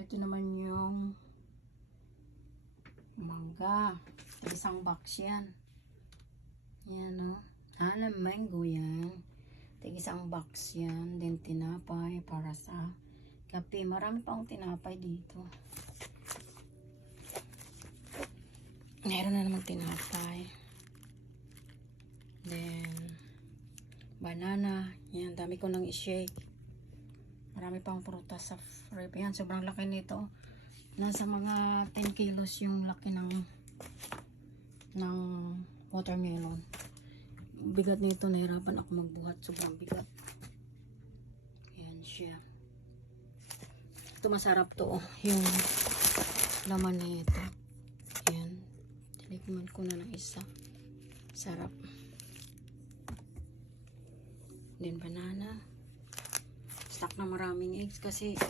So, ito naman yung mangga. Isang box yan. Yan, o. Mango yan. Isang box yan. Then, tinapay para sa kape. Marami pa akong tinapay dito. Meron na naman tinapay. Then, banana. Yan, dami ko nang i-shake. Marami pang prutas sa rep. Yan, sobrang laki nito. Nasa mga 10 kilos yung laki ng watermelon. Bigat nito, nahirapan ako magbuhat. Sobrang bigat. Yan siya. Ito masarap to. Yung laman nito. Yan. Tinikman ko na ng isa. Sarap. Then banana. Stock na maraming eggs kasi